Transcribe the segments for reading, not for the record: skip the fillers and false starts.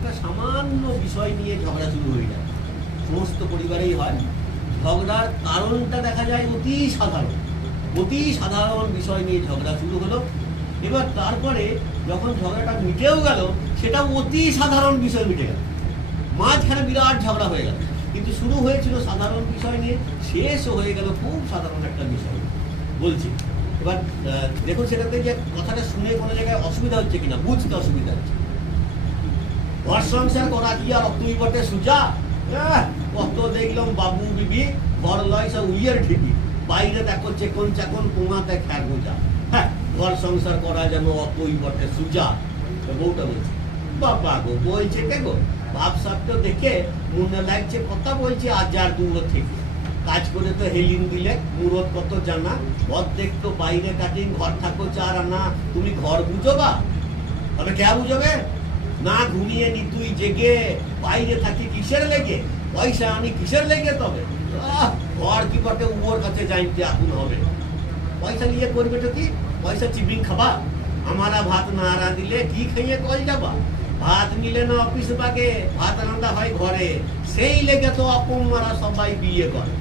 একটা সামান্য বিষয় নিয়ে ঝগড়া শুরু হয়ে যায়, সমস্ত পরিবারেই হয়। ঝগড়ার কারণটা দেখা যায় অতি সাধারণ বিষয় নিয়ে ঝগড়া শুরু হলো। এবার তারপরে যখন ঝগড়াটা মিটেও গেল, সেটা অতি সাধারণ বিষয় মিটে গেল, মাঝখানে বিরাট ঝগড়া হয়ে গেল। কিন্তু শুরু হয়েছিল সাধারণ বিষয় নিয়ে, শেষও হয়ে গেল খুব সাধারণ একটা বিষয় বলছি। এবার দেখুন সেটাতে যে কথাটা শুনে কোনো জায়গায় অসুবিধা হচ্ছে কিনা, বুঝতে অসুবিধা হচ্ছে। ঘর সংসার করা কি আর তুই বটে সুজা, কত দেখলাম বাবু বিবি ঘর লয় সব উইয়ের ঠিকই, বাইরে দেখো চেকন চাকন কোমাতে খ্যার বোঝা। হ্যাঁ, ঘর সংসার করা যেন অতই বটে সুজা। বউটা বলছে, বাবা গো বলছে কে গো, ভাব সাপটা দেখে মনে লাগছে কথা বলছে আজার দূর থেকে, কাজ করে তো হেলিন দিলে মুরত কত জানা, অর্ধেক তো বাইরে কাটিং ঘর থাকো চার আনা, তুমি ঘর বুঝোবা তবে কে বুঝবে না, ঘুমিয়ে নি তুই জেগে বাইরে থাকি কিসের লেগে, পয়সা আনি কিসের লেগে, তবে ঘর কি বটে ওর কাছে যাইতে এখন হবে, পয়সা নিয়ে করবে তো কি, পয়সা চিবিং খাবা, আমারা ভাত না রাঁধিলে কি খাইয়ে কল যাবা, ভাত নিলে না অফিস বাগে, ভাত রান্না হয় ঘরে, সেই লেগে তো আপন মারা সবাই বিয়ে করে।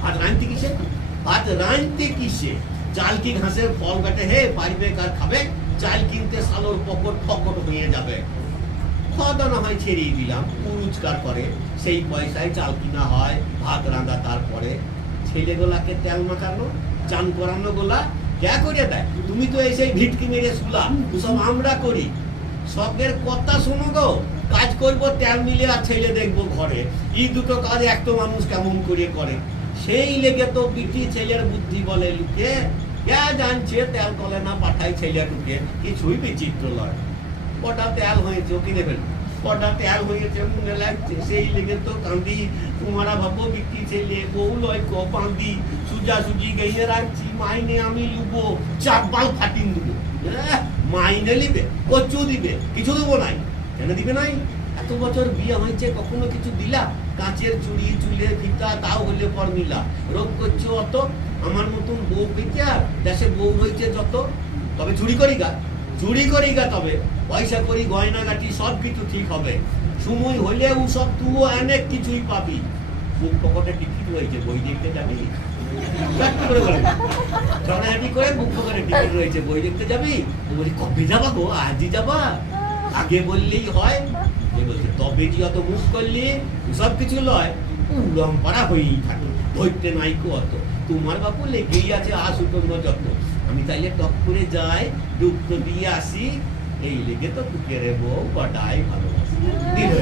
ভাত রাঁধতে কিসে, ভাত রাঁধতে কিসে, চাল কি ঘাসের ফল কাটে হে পারবে কার খাবে, চাল কিনতে সালোর পকট ফকট হয়ে যাবে, খাওয়া দাওয়া হয় ছেড়েই দিলাম, রোজগার করে সেই পয়সায় চাল কিনা হয়, ভাত রাঁধা, তারপরে ছেলেগুলাকে তেল মাখানো চান করানো গোলা কে করে দেয়, তুমি তো এসে ভিটকি মেরে শুলা, সব আমরা করি, সবের কথা শোনো গো, কাজ করবো তেল মিলে আর ছেলে দেখবো ঘরে, এই দুটো কাজ একটা মানুষ কেমন করে করে, সেই লেগে তো বিটি ছেলের বুদ্ধি বলে লুকে, কে জানছে তেল কলে না পাঠায় ছেলে ঢুকে, কিছুই বিচিত্র লয়, কটা তেল হয়েছে কিনে ফেলবে, কটা তেল হয়েছে মনে লাগছে, সেই লেগে তো কান্দি, তোমারা ভাবো বিক্রি ছেলে বউ লয় কো বাঁধি, সুজা সুজি গেয়ে রাখছি, মাইনে আমি লুবো চাকবাল ফাটিন দেবো, মাইনে লিবে কচু দিবে, কিছু দেবো নাই, কেন দিবে নাই, এত বছর বিয়ে হয়েছে কখনো কিছু দিলা, কাঁচের চুড়ি চুলের ফিতা তাও হলে পর মিলা, রোগ করছো অত, আমার মতন বউ পেতে আর দেশে বউ হয়েছে যত, তবে চুরি করি গা তবে পয়সা করি গয়না গাটি সব কিছু ঠিক হবে, সময় হলে ও সব তুও অনেক কিছুই পাবি, বুক পকেটে টিকিট রয়েছে বই দেখতে যাবি, জনাহাটি করে বুক পকেটে টিকিট রয়েছে বই দেখতে যাবি, বলি কবে যাবা গো, আজই যাবা, আগে বললেই হয়, বলছে তবে যে অত মুখ করলি সব কিছু লয়, উলম পাড়া হয়েই থাকে, ধরতে নাই কো অত, তোমার বাপু লেগেই আছে আসুতন্য যত, আমি তাইলে টক করে যাই দুঃখ দিয়ে আসি, এই লেগে তো পুকেরে বউ বড়াই ভালোবাসি, দিল